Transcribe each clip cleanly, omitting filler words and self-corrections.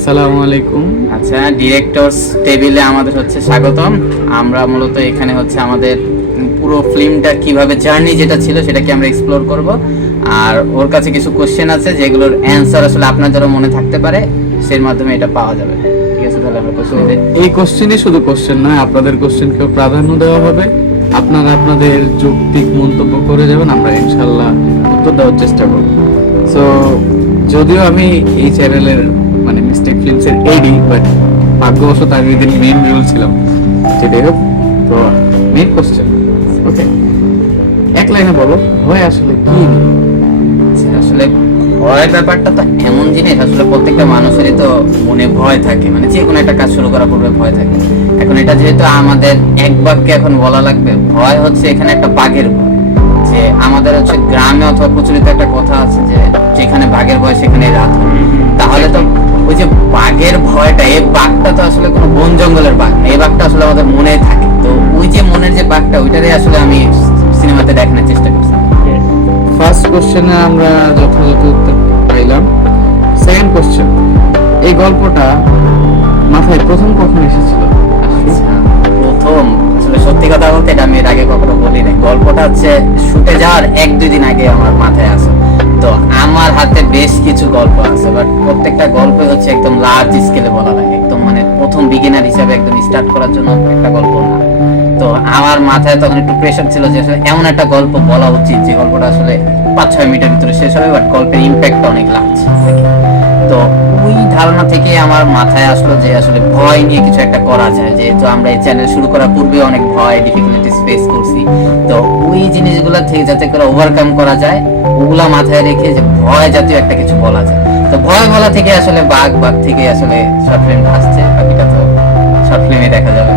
আসসালামু আলাইকুম। আচ্ছা, ডিরেক্টরস টেবিলে আমাদের হচ্ছে স্বাগতম। আমরা মূলত এখানে হচ্ছে আমাদের পুরো ফিল্মটা কিভাবে জার্নি যেটা ছিল সেটাকে আমরা এক্সপ্লোর করব। আর ওর কাছে কিছু কোশ্চেন আছে যেগুলোর অ্যানসার আসলে আপনার যারা মনে থাকতে পারে সেই মাধ্যমে এটা পাওয়া যাবে। ঠিক আছে, তাহলে আমরা কোশ্চেন দিই। এই কোশ্চেনই শুধু কোশ্চেন নয়, আপনাদের কোশ্চেনকেও প্রাধান্য দেওয়া হবে। আপনারা আপনাদের যৌক্তিক মন্তব্য করে যাবেন, আমরা ইনশাল্লাহ উত্তর দেওয়ার চেষ্টা করব। সো যদিও আমি এই চ্যানেলের মানে মিস্টেক ফিল্মসের এডি, বাট ভাগ্যবশত আমি এদিন মেইন রোল ছিলাম। যেটাই হোক, তো মেইন কোশ্চেন, ওকে, এক লাইনে বলো ভয় আসলে কি? আসলে ভয়ের ব্যাপারটা তো এমন জিনিস, আসলে প্রত্যেকটা মানুষেরই তো মনে ভয় থাকে, মানে যে কোনো একটা কাজ শুরু করার পূর্বে ভয় থাকে। এখন এটা যেহেতু আমাদের এক বাক্যে এখন বলা লাগবে, ভয় হচ্ছে এখানে একটা বাঘের ভয়। যে আমাদের হচ্ছে গ্রামে অথবা প্রচলিত একটা কথা আছে যে যেখানে বাঘের ভয় সেখানে রাত হয়। তাহলে তো ওই যে বাঘের ভয়টা, এই বাঘটা তো আসলে কোনো বন জঙ্গলের বাঘ না, এই বাঘটা আসলে আমাদের মনে থাকে। তো ওই যে মনের যে বাঘটা, ওইটারই আসলে আমি সিনেমাতে দেখানোর চেষ্টা করছি। ফার্স্ট কোশ্চেনে আমরা যথাযথ উত্তর পাইলাম। সেকেন্ড কোশ্চেন, এই গল্পটা মাথায় প্রথম কখন এসেছিল? আচ্ছা, প্রথম আসলে সত্যি কথা বলতে এটা আমি এর আগে কখনো বলি নাই। গল্পটা হচ্ছে শুটে যাওয়ার 1-2 দিন আগে আমার মাথায় আসে। তো আমার হাতে বেশ কিছু গল্প আছে, বাট প্রত্যেকটা গল্পই হচ্ছে একদম লার্জ স্কেলে বলা লাগে, একদম মানে প্রথম বিগিনার হিসাবে একদম স্টার্ট করার জন্য একটা গল্প না। তো আমার মাথায় তখন একটু প্রেশার ছিল যে আসলে এমন একটা গল্প বলা উচিত যে গল্পটা আসলে 5-6 মিনিটের ভিতরে শেষ হবে, বাট গল্পের ইম্প্যাক্টটা অনেক লার্জ। তো ওই ধারণা থেকে আমার মাথায় আসলো যে আসলে ভয় নিয়ে কিছু একটা করা যায়, যেহেতু আমরা এই চ্যানেল শুরু করার পূর্বে অনেক ভয় ডিফিকাল্টিস ফেস করছি। তো ওই জিনিসগুলো থেকে যাতে করে ওভারকাম করা যায়, ওগুলা মাথায় রেখে যে ভয় জাতীয় একটা কিছু বলা যায়। তো ভয় বলা থেকে আসলে বাঘ থেকে আসলে শর্ট ফিল্মটা আসছে। বাকিটা তো শর্ট ফিল্মে দেখা যাবে।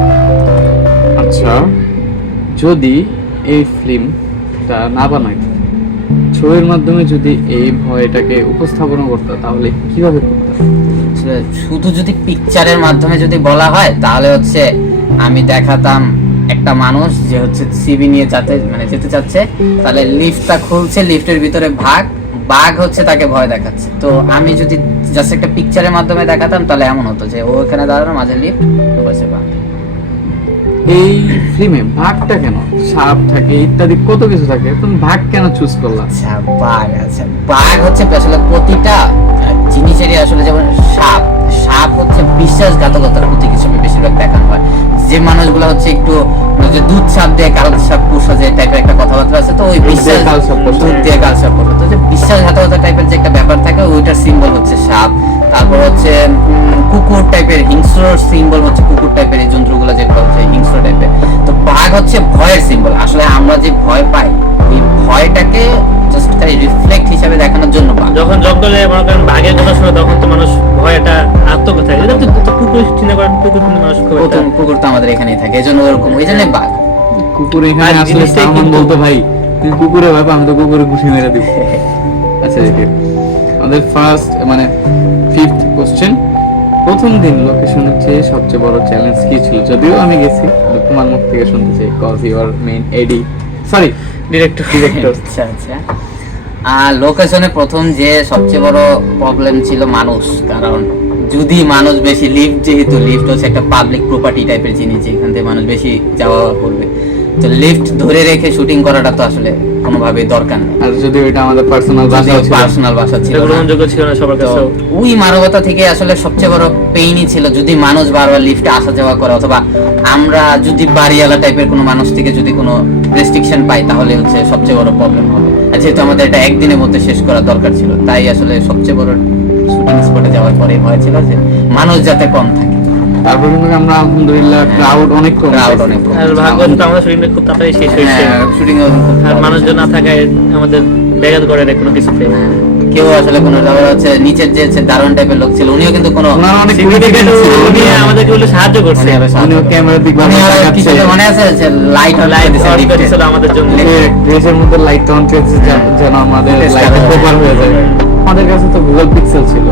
আচ্ছা, যদি এই ফিল্মটা না বানাই, ছবির মাধ্যমে যদি এই ভয়টাকে উপস্থাপন করতে, তাহলে কিভাবে করতে? আসলে শুধু যদি পিকচারের মাধ্যমে যদি বলা হয় তাহলে হচ্ছে আমি দেখাতাম একটা মানুষ যে হচ্ছে সিবি নিয়ে যেতে চাচ্ছে, তাহলে লিফটটা খুলছে, লিফটের ভিতরে বাঘ হচ্ছে তাকে ভয় দেখাচ্ছে। তো আমি যদি জাস্ট একটা পিকচারের মাধ্যমে দেখাতাম তাহলে এমন হতো যে ও এখানে দাঁড়ানো, মাঝে লিফট, তো পাশে বাঘ। এই ফিল্মে বাঘটা কেন? সাপ থাকে ইত্যাদি কত কিছু থাকে, তুমি বাঘ কেন চুজ করলা? আচ্ছা, বাঘ হচ্ছে আসলে প্রতিটা জিনিসেরই আসলে, যেমন সাপ হচ্ছে বিশ্বাসঘাতকতার প্রতীক হিসেবে বেশিরভাগ দেখানো হয়। যে মানুষগুলো হচ্ছে একটু যে দুধ সাপ দিয়ে কাল সাপ পোষা যে টাইপের একটা কথাবার্তা আছে, তো ওই দুধ দিয়ে কাল সাপ পোষা, তো যে বিশ্বাসঘাতকতা টাইপের যে একটা ব্যাপার থাকে, ওইটার সিম্বল হচ্ছে সাপ। তারপর হচ্ছে কুকুর টাইপের হিংস্র সিম্বল হচ্ছে কুকুর টাইপের এই জন্তুগুলো যেগুলো হচ্ছে হিংস্র টাইপের। তো বাঘ হচ্ছে ভয়ের সিম্বল। আসলে আমরা যে ভয় পাই, এই ভয়টাকে জাস্ট তাই রিফ্লেক্ট হিসাবে দেখানোর জন্য যখন জঙ্গলে মনে করেন বাঘের কথা শুনে তখন তো মানুষ ভয়টা আত্মকথা থাকে। এটা তো কুকুর চিন্তা করেন, কুকুর কিন্তু মানুষ খুব একটা, কুকুর তো আমাদের এখানেই থাকে, এজন্য ওরকম, ওই জন্যই বাঘ। কুকুর এখানে আসলে সালমান বলতো, ভাই তুই কুকুরে ভাই, আমি তো কুকুরে ঘুষি মেরে দিব। আচ্ছা, দেখি আমাদের ফার্স্ট মানে ফিফথ কোশ্চেন, প্রথম দিন লোকেশনের চেয়ে সবচেয়ে বড় চ্যালেঞ্জ কি ছিল? যদিও আমি গেছি, তোমার মুখ থেকে শুনতে চাই, cause you are main AD, sorry director. আচ্ছা, আর লোকেশনে প্রথম যে সবচেয়ে বড় প্রবলেম ছিল মানুষ। কারণ যদি মানুষ বেশি, যেহেতু লিফট হচ্ছে একটা পাবলিক প্রপার্টি টাইপের জিনিস, যেখান থেকে মানুষ বেশি যাওয়া করবে, তো লিফট ধরে রেখে শুটিং করাটা তো আসলে কোনোভাবেই দরকার নেই। আর যদি ওইটা আমাদের পার্সোনাল বাসা ছিল, গ্রহণযোগ্য ছিল না সবার কাছে। ওই মানবতা থেকে আসলে সবচেয়ে বড় পেইনই ছিল যদি মানুষ বারবার লিফটে আসা যাওয়া করে, অথবা আমরা যদি বাড়িওয়ালা টাইপের কোনো মানুষ থেকে যদি কোনো রেস্ট্রিকশন পাই, তাহলে হচ্ছে সবচেয়ে বড় প্রবলেম হবে। আর যেহেতু আমাদের এটা একদিনের মধ্যে শেষ করা দরকার ছিল, তাই আসলে সবচেয়ে বড় শুটিং স্পটে যাওয়ার পরে ভয় ছিল যে মানুষ যাতে কম থাকে। তারপর কিন্তু আমরা আলহামদুলিল্লাহ ক্রাউড অনেক কম, আর ভাগ্যবশত আমাদের শুটিংটা খুব তাড়াতাড়ি শেষ হয়েছে। শুটিং আর মানুষজন না থাকায় আমাদের ব্যাঘাত করে না কোনো কিছুতে। কেউ আসলে কোনো হচ্ছে নিচের যে দারুণ টাইপের লোক ছিল, উনিও কিন্তু কোনো আমাদেরকে বলে সাহায্য করছে। উনিও ক্যামেরার দিকে মনে আছে যে লাইট ছিল আমাদের জন্য, ড্রেসের মধ্যে লাইট অন করেছে যেন আমাদের লাইট প্রপার হয়ে যায়। আমাদের কাছে তো গুগল পিক্সেল ছিল,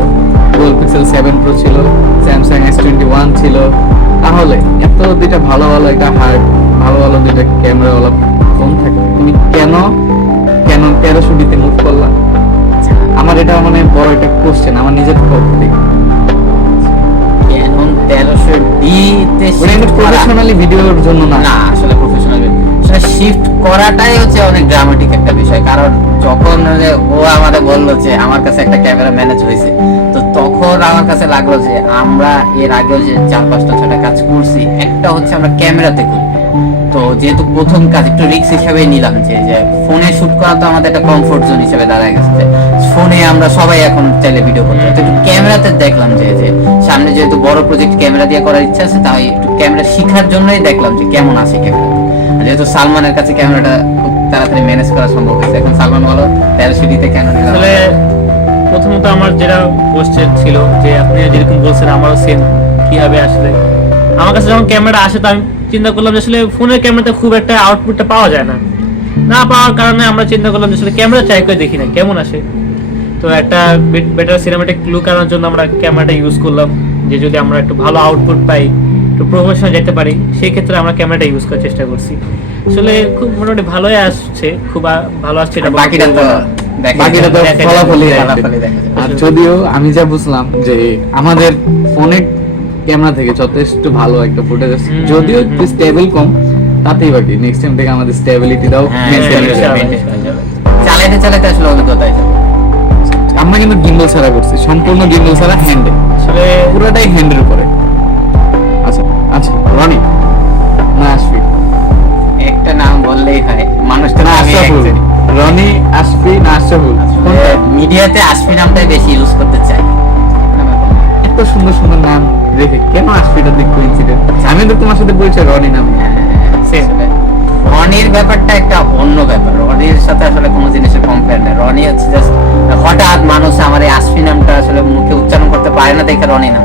গুগল পিক্সেল 7 প্রো ছিল, স্যামসাং S21 ছিল। তাহলে এত দুইটা ভালো একটা ভালো দুইটা ক্যামেরাওয়ালা ফোন থাকে, তুমি কেন 1300 মুভ করলা? আমার এটা মানে বড় একটা কোশ্চেন আমার নিজের পক্ষ থেকে। শিফটে প্রফেশনালি ভিডিওর জন্য না। না আসলে প্রফেশনাল আসলে শিফট করাটাই হচ্ছে অনেক ড্রামাটিক একটা বিষয়, কারণ যখন ও আমাদের বললো যে আমার কাছে একটা ক্যামেরা ম্যানেজ হয়েছে, তো তখন আমার কাছে লাগলো যে আমরা এর আগেও যে 4-5টা কাজ করছি, একটা হচ্ছে আমরা ক্যামেরাতে করি, তো যেহেতু প্রথম কাজ একটু রিস্ক হিসাবেই নিলাম যে ফোনে শুট করা তো আমাদের একটা কমফোর্ট জোন হিসেবে দাঁড়ায় গেছে, যে ফোনে আমরা সবাই এখন চাইলে ভিডিও করতে পারি, তো একটু ক্যামেরাতে দেখলাম যে সামনে যেহেতু বড় প্রজেক্ট ক্যামেরা দিয়ে করার ইচ্ছা আছে, তাই একটু ক্যামেরা শেখার জন্যই দেখলাম যে কেমন আছে ক্যামেরা। যেহেতু সালমানের কাছে ক্যামেরাটা খুব তাড়াতাড়ি ম্যানেজ করা সম্ভব হয়েছে, এখন সালমান বলো 1300 কেন নিলাম? আসলে প্রথমত আমার যেটা কোশ্চেন ছিল যে আপনি যেরকম বলছেন আমারও সেম কিভাবে আসলে আমার কাছে যখন ক্যামেরা আসে, তো আমি চিন্তা করলাম যে আসলে ফোনের ক্যামেরাতে খুব একটা আউটপুটটা পাওয়া যায় না, না পাওয়ার কারণে আমরা চিন্তা করলাম যে আসলে ক্যামেরা ট্রাই করে দেখি না কেমন আসে। তো একটা বেটার সিনেমেটিক লুক আনার জন্য আমরা ক্যামেরাটা ইউজ করলাম, যে যদি আমরা একটু ভালো আউটপুট পাই, একটু প্রফেশনাল যেতে পারি, সেই ক্ষেত্রে আমরা ক্যামেরাটা ইউজ করার চেষ্টা করছি। আসলে খুব মোটামুটি ভালোই আসছে, খুব ভালো আসছে। এটা বাকিটা তো বাকিটা তো ফলাফলই ফলাফলই দেখা যায়। আর যদিও আমি যা বুঝলাম যে আমাদের ফোনের ক্যামেরা থেকে যথেষ্ট ভালো একটা ফুটেজ আছে, যদিও একটু স্টেবল কম, তাতেই বাকি নেক্সট টাইম থেকে আমাদের স্টেবিলিটিটাও হ্যাঁ, মেইনটেইন হ্যাঁ, করতে হ্যাঁ। হবে। চালাইতে চালাইতে আসলে অভিজ্ঞতা হয়ে যাবে। আমরা কিন্তু গিম্বল ছাড়া করছি, সম্পূর্ণ গিম্বল ছাড়া হ্যান্ডে, আসলে পুরোটাই হ্যান্ডের উপরে। আচ্ছা আচ্ছা, রনি না আশফি? একটা নাম বললেই হয়, মানুষটা না নামই আশরাফুল? একজন। রনি, আশফি না আশরাফুল? কোনটা? মিডিয়াতে আশফি নামটাই বেশি ইউজ করতে চাই। এত সুন্দর সুন্দর নাম রেখে কেন আশফিটা দিক কোইন্সিডেন্ট? আমি তো তোমার সাথে পরিচয় রনি নাম। আসলে রনির ব্যাপারটা একটা অন্য ব্যাপার, রনির সাথে আসলে কোনো জিনিসের কম্পেয়ার নেই। রনি হচ্ছে জাস্ট হঠাৎ মানুষ আমার এই আশফি নামটা আসলে মুখে উচ্চারণ করতে পারে না দেখে রনি নাম।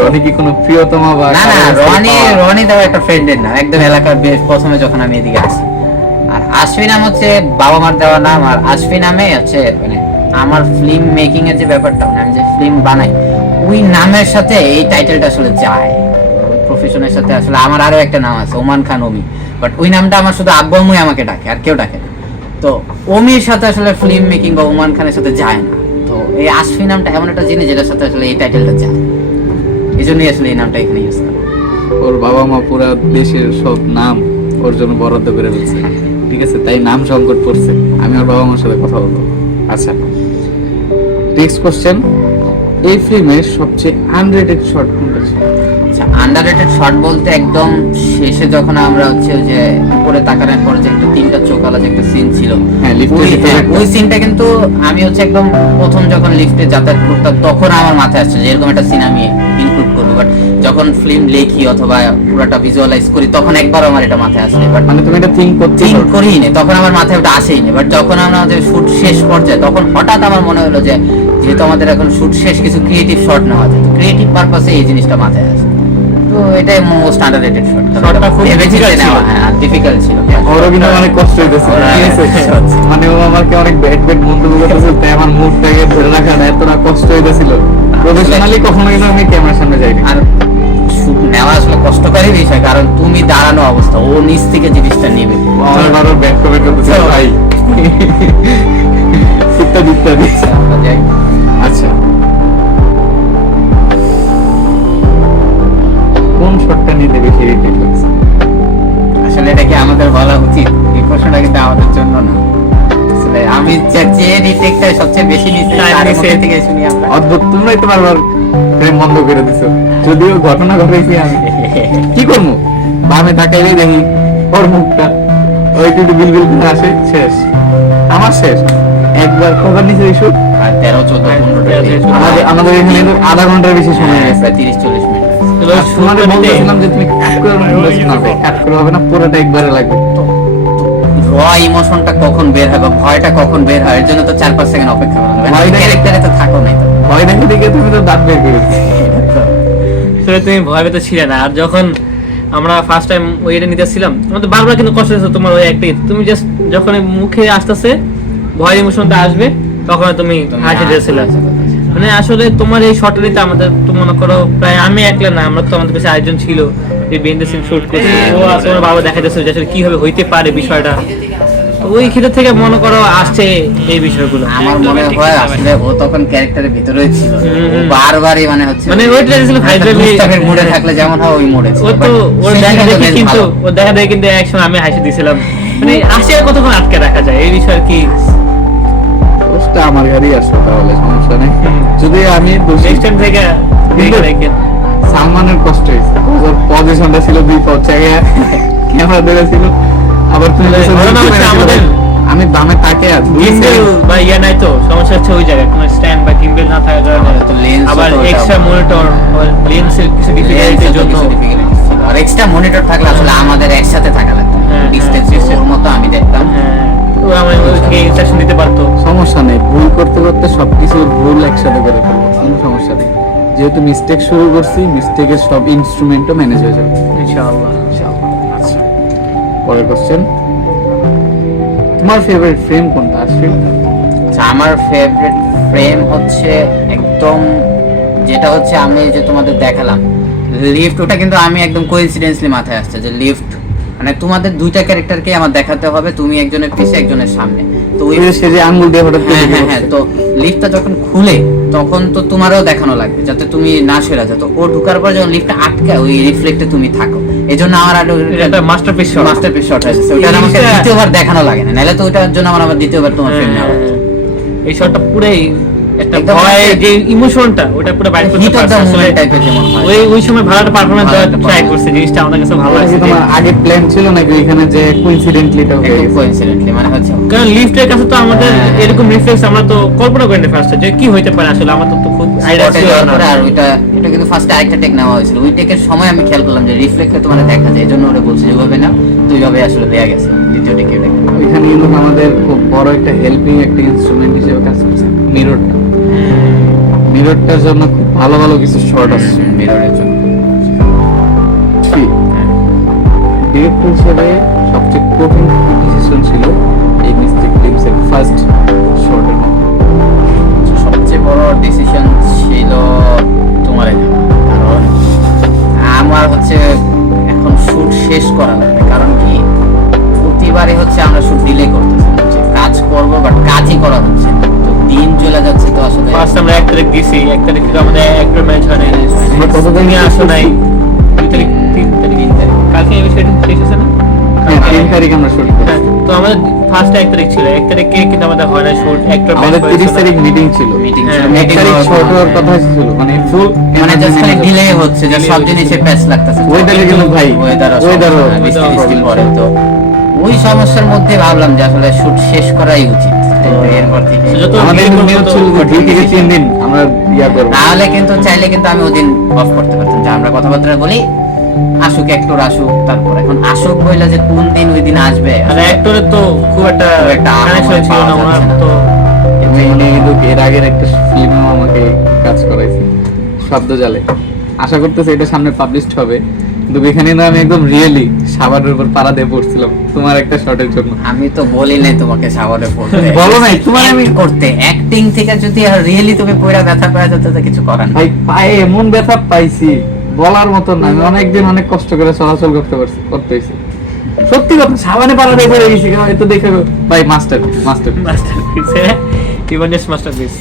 রনি কি কোনো প্রিয়তমা বা না না, কারোর সাথে পাওয়া? রনি তো একটা ফ্রেন্ডের নাম, একদম এলাকার প্রথমে যখন আমি এদিকে আসি। আর আশফি নাম হচ্ছে বাবা মার দেওয়া নাম, আর আশফি নামে হচ্ছে মানে আমার ফিল্ম মেকিং এর যে ব্যাপারটা, মানে আমি যে ফিল্ম বানাই, ওই নামের সাথে এই টাইটেলটা আসলে যায়। ওই প্রফেশনের সাথে আসলে আমার আরো একটা নাম আছে, ওমান খান ওমি, বাট ওই নামটা আমার শুধু আব্বু আম্মুই আমাকে ডাকে, আর কেউ ডাকে না। তো ওমির সাথে আসলে ফিল্ম মেকিং বা ওমান খানের সাথে যায় না। তো এই আশফি নামটা এমন একটা জিনিস যেটার সাথে আসলে এই টাইটেলটা যায়, এই জন্যই আসলে এই নামটা এখানে ইউজ করা। ওর বাবা মা পুরা দেশের সব নাম ওর জন্য বরাদ্দ করে ফেলছে, ঠিক আছে? তাই নাম সংকট পড়ছে। আমি ওর বাবা মার সাথে কথা বলবো। আচ্ছা, নেক্সট কোশ্চেন, এই ফিল্মের সবচেয়ে আনরেটেড শট কোনটা ছিল? আচ্ছা, আন্ডাররেটেড শট বলতে একদম শেষে যখন আমরা হচ্ছে ওই যে উপরে তাকানোর পরে যে একটা 3টা চোখালা যে একটা সিন ছিল, হ্যাঁ, লিফটের ভিতরে একটা। ওই সিনটা কিন্তু আমি হচ্ছে একদম প্রথম যখন লিফটে যাতায়াত করতাম তখন আমার মাথায় আসছে যে এরকম একটা সিন আমি ইনক্লুড করবো, বাট যখন ফিল্ম লিখি অথবা পুরোটা ভিজুয়ালাইজ করি তখন একবার আমার এটা মাথায় আসে, বাট মানে তুমি এটা থিঙ্ক করতে থিঙ্ক করিই না, তখন আমার মাথায় ওটা আসেই না। বাট যখন আমাদের শুট শেষ পর্যায়ে তখন হঠাৎ আমার মনে হলো যে যেহেতু আমাদের এখন শুট শেষ, কিছু ক্রিয়েটিভ শট নেওয়া যায়, তো ক্রিয়েটিভ পারপাসে এই জিনিসটা মাথায় আসে। তো এটাই মোস্ট আন্ডাররেটেড শট। শটটা খুব difficult ছিল। হ্যাঁ, ডিফিকাল্ট ছিল। ওরও কিন্তু অনেক কষ্ট হইতেছে, ঠিক আছে? মানে ও আমাকে অনেক ব্যাড ব্যাড মন্তব্য করতেছে, তাই আমার মুডটাকে ধরে রাখাটা এতটা কষ্ট হইতেছিল। প্রফেশনালি কখনো কিন্তু আমি ক্যামেরার সামনে যাইনি। আর শুট নেওয়া আসলে কষ্টকরই বিষয়, কারণ তুমি দাঁড়ানো অবস্থা, ও নিচ থেকে জিনিসটা নেবে। বারবার ব্যাক কমেন্ট করতেছে, ভাই ইত্যাদি ইত্যাদি। আমরা যাই। আচ্ছা, কোন শটটা নিতে বেশি রিটেক লাগছে? আসলে এটা কি আমাদের বলা উচিত? এই প্রশ্নটা কিন্তু আমাদের জন্য না। আসলে আমি যে রিটেকটা সবচেয়ে বেশি নিচ্ছি Time তার নিছে। মুখ থেকে শুনি আমরা। অদ্ভুত, তোমরাই তো বারবার ফ্রেম বন্ধ করে দিছো, যদিও ঘটনা ঘটাইছি আমি। কি করবো, বামে তাকাইলেই দেখি ওর মুখটা ওই একটু বিল বিল করে আসে, শেষ আমার শেষ। একবার কবার নিচে ইস্যু, প্রায় 13, 14, 15 আমাদের এখানে তো আধা ঘন্টার বেশি সময় হ্যাঁ, গেছে। প্রায় 30-40 মিনিট। আর তোমাদের বলতেছিলাম যে তুমি কাট করে না, কাট করে হবে না, পুরোটা একবারে লাগবে। র ইমোশনটা কখন বের হয় বা ভয়টা কখন বের হয়, এর জন্য তো 4-5 সেকেন্ড অপেক্ষা করা লাগবে। ভয় দেখে- ক্যারেক্টারে তো থাকো নাই তো। ভয় দেখে দেখে তুমি তো দাঁত বের করে দিচ্ছ। আসলে তুমি ভয় পেতে ছিলে না। আর যখন আমরা ফার্স্ট টাইম ওই এটা নিতেছিলাম, আমাদের বারবার কিন্তু কষ্ট হচ্ছে তোমার ওই একটাই, তুমি জাস্ট যখন এই মুখে আসতেছে ভয়ের ইমোশনটা আসবে তখন তুমি হাসি দিয়েছিলে। মানে আসলে তোমার এই শর্টটা দিতে আমাদের তো মনে করো প্রায় আমি একলা না, আমরা তো আমাদের বেশি আরেকজন ছিল যে বিহাইন্ড দ্য সিন শুট করছে, ও তোমার বাবা দেখা যাচ্ছে যে আসলে কিভাবে হইতে পারে বিষয়টা। ওই ক্ষেত্র থেকে মনে করো আসছে এই বিষয়গুলো। আমার মনে হয় আসলে ও তখন ক্যারেক্টারের ভিতরেই ছিল, ও বারবারই মানে হচ্ছে মানে ওইটা ছিল ভাই মুস্তাফের মুডে থাকলে যেমন হয় ওই মুডে ছিল। ও তো ওর But দেখা শেষে দেখি বেশ কিন্তু ভালো। ও দেখা দেখি কিন্তু একসময় আমি হাসি দিছিলাম, মানে আসে কতক্ষণ আটকে রাখা যায় এই বিষয়ে কি দোষটা আমার ঘরেই আসলো, তাহলে সমস্যা নেই। যদি আমি দোষী, নেক্সট টাইম থেকে দেখে দেখে সালমানের কষ্ট হয়েছে, ওর পজিশনটা ছিল 2 পাও জায়গায় ক্যামেরা ধরে ছিল, আবার তুমি তাহলে বলছো ঘটনা দুই হচ্ছে ক্যামেরা ছিল। আমাদের আমি বামে তাকে আর দুই গিম্বেল বা ইয়া নাই তো, সমস্যা হচ্ছে ওই জায়গায় কোনো স্ট্যান্ড বা গিম্বেল না থাকার কারণে, আমাদের তো lens আবার তো ওটা- এক্সট্রা মনিটর লেন্সের কিছু ডিফিকাল্টির জন্য আর এক্সট্রা মনিটর থাকলে আসলে আমাদের একসাথে থাকা লাগতো, হ্যাঁ, ডিস্টেন্স হ্যাঁ, ওর মতো আমি দেখতাম। হ্যাঁ, ও আমার ওই থেকে ইনস্ট্রাকশন দিতে পারতো। সমস্যা নেই, ভুল করতে করতে সবকিছু ভুল একসাথে করে ফেলবো, কোনো সমস্যা নেই। যেহেতু মিস্টেক শুরু করছি, মিস্টেকের সব ইনস্ট্রুমেন্টও ম্যানেজ হয়ে যাবে ইনশাআল্লাহ। ইনশাআল্লাহ। আচ্ছা, পরের কোশ্চেন, তোমার ফেভারিট ফ্রেম কোনটা আশফিক? আচ্ছা, আমার ফেভারিট ফ্রেম হচ্ছে একদম যেটা হচ্ছে আমি যে তোমাদের দেখালাম লিফট, ওটা কিন্তু আমি একদম কোইন্সিডেন্সলি মাথায় আসছে যে লিফট মানে তোমাদের দুইটা ক্যারেক্টারকে আমার দেখাতে হবে, তুমি একজনের পিছে একজনের সামনে, তো ওই সে যে আঙ্গুল দিয়ে হঠাৎ করে হ্যাঁ হ্যাঁ বলছে। হ্যাঁ, তো লিফটটা যখন খুলে তখন তো তোমারও দেখানো লাগবে যাতে তুমি না সরে যাও, তো ও ঢুকার পর যখন লিফটটা আটকে ওই রিফ্লেক্টে তুমি থাকো, এই জন্য আমার এটা একটা মাস্টারপিস শট। মাস্টারপিস শট হয়েছে, ওটা এই আমাকে জিনিসটা- দ্বিতীয়বার দেখানো লাগে না, নাহলে তো ওটার জন্য আমার আবার দ্বিতীয়বার তোমার ফ্রেম নেওয়া লাগতো। এই শটটা পুরাই একটা একদম ভয়, একটা- যে ইমোশনটা ওটা পুরো বাইরে করতে হিট অফ দ্য পারছে আসলে। মুভমেন্ট টাইপের যেমন হয়। ওই সময় ভালো একটা পারফরম্যান্স ভালো দেওয়ার একটা ট্রাই performance। করছে, জিনিসটা আমার কাছে ভালো এটা কি লাগছে। তোমার আগে প্ল্যান ছিল নাকি ওইখানে যে কোইন্সিডেন্টলি এটা হয়ে একদম গেছে? কোইন্সিডেন্টলি মানে হচ্ছে কারণ লিফটের কাছে তো আমাদের হ্যাঁ। এরকম রিফ্লেক্স আমরা তো কল্পনা করি না ফার্স্টে যে কি হইতে পারে, আসলে আমার তো খুব আইডিয়া স্পটে ছিল যাওয়ার না। পরে আর এটা কিন্তু ফার্স্টে আরেকটা টেক নেওয়া হয়েছিল, ওই টেকের সময় আমি খেয়াল করলাম যে রিফ্লেক্টটা তোমার দেখা যায়, এজন্য ওরা বলছে যেভাবে না তো ওইভাবে আসলে দেয়া গেছে দ্বিতীয় টেকে দেখা। ওইখানে কিন্তু আমাদের খুব বড় একটা হেল্পিং একটা ইনস্ট্রুমেন্ট হিসেবে কাজ করছে মিররটা। মিররটার জন্য খুব ভালো ভালো কিছু শর্ট আসছে মিররের জন্য ঠিক। ডিরেক্টর হিসেবে সবচেয়ে কঠিন ডিসিশন ছিল এই মিস্টেক ফিল্মসের ফার্স্ট শর্টের মধ্যে। সবচেয়ে বড় ডিসিশন ছিল তোমার নেওয়া, কারণ আমার হচ্ছে এখন শুট শেষ করা লাগবে, কারণ কি প্রতিবারই হচ্ছে আমরা শুট ডিলে করতেছি, হচ্ছে কাজ করব বাট কাজই করা হচ্ছে না। তো দিন চলে যাচ্ছে, তো আসলে ফার্স্ট আমরা 1 তারিখ দিছি, 1 তারিখ থেকে আমাদের অ্যাক্টর ম্যাচ হয় নাই, আমরা কতদিন নিয়ে আসো নাই, 2 তারিখ 3 তারিখ 3 তারিখ কালকে এই বিষয়টা শেষ হয়েছে না? হ্যাঁ 3 তারিখ আমরা শুট হ্যাঁ, করছি। তো আমাদের ফার্স্ট 1 তারিখ ছিল, 1 তারিখে কিন্তু আমাদের হয় না শুট, অ্যাক্টর ম্যাচ আমাদের 30 তারিখ মিটিং ছিল, মিটিং হ্যাঁ, ছিল, 1 মিটিং তারিখ শর্ট হওয়ার কথা ছিল, মানে ফুল মানে জাস্ট খালি ডিলে হচ্ছে, যে সব Delay জিনিসে প্যাচ লাগতেছে। ওয়েদারে কিন্তু ভাই ওয়েদারও ওয়েদারও বৃষ্টি বৃষ্টি পড়ে, তো ওই সমস্যার মধ্যে ভাবলাম যে আসলে শুট শেষ করাই উচিত, তো এরপর থেকে যত আমাদের delay নিয়ত করবো ছিল তত 2 থেকে 3 দিন আমরা ইয়া করব। নাহলে কিন্তু চাইলে কিন্তু আমি ওদিন অফ করতে পারতাম, যে আমরা কথাবার্তা বলি আসুক একটু আসুক, তারপর এখন আসুক বইলা যে কোন দিন ওই দিন আসবে আর অ্যাক্টরের তো খুব একটা খুব একটা কানেকশন ছিল না, পাওয়া ওনার যাচ্ছে না। তো উনি কিন্তু এর আগের একটা ফিল্মও আমাকে কাজ করাইছে শব্দ জালে, আশা করতেছি এটা সামনে পাবলিশড হবে, কিন্তু এখানে না আমি একদম রিয়েলি সাবানের উপর পাড়া দিয়ে পড়ছিলাম তোমার একটা শটের জন্য। আমি তো বলি নাই তোমাকে সাগরে পড়তে, বলো নাই, তোমার আমি- Act করতে অ্যাক্টিং থেকে যদি আর রিয়েলি তুমি পয়রা ব্যথা পাওয়া যেত তো কিছু করার নাই। ভাই পায়ে এমন ব্যথা পাইছি বলার মতন না, আমি অনেকদিন অনেক কষ্ট করে চলাচল করতে হয়েছে, সত্যি কথা সাবানে পাড়া দিয়ে পড়ে গেছি, এতো দেখে ভাই মাস্টারপিস। Masterpiece, ইভানেস masterpiece.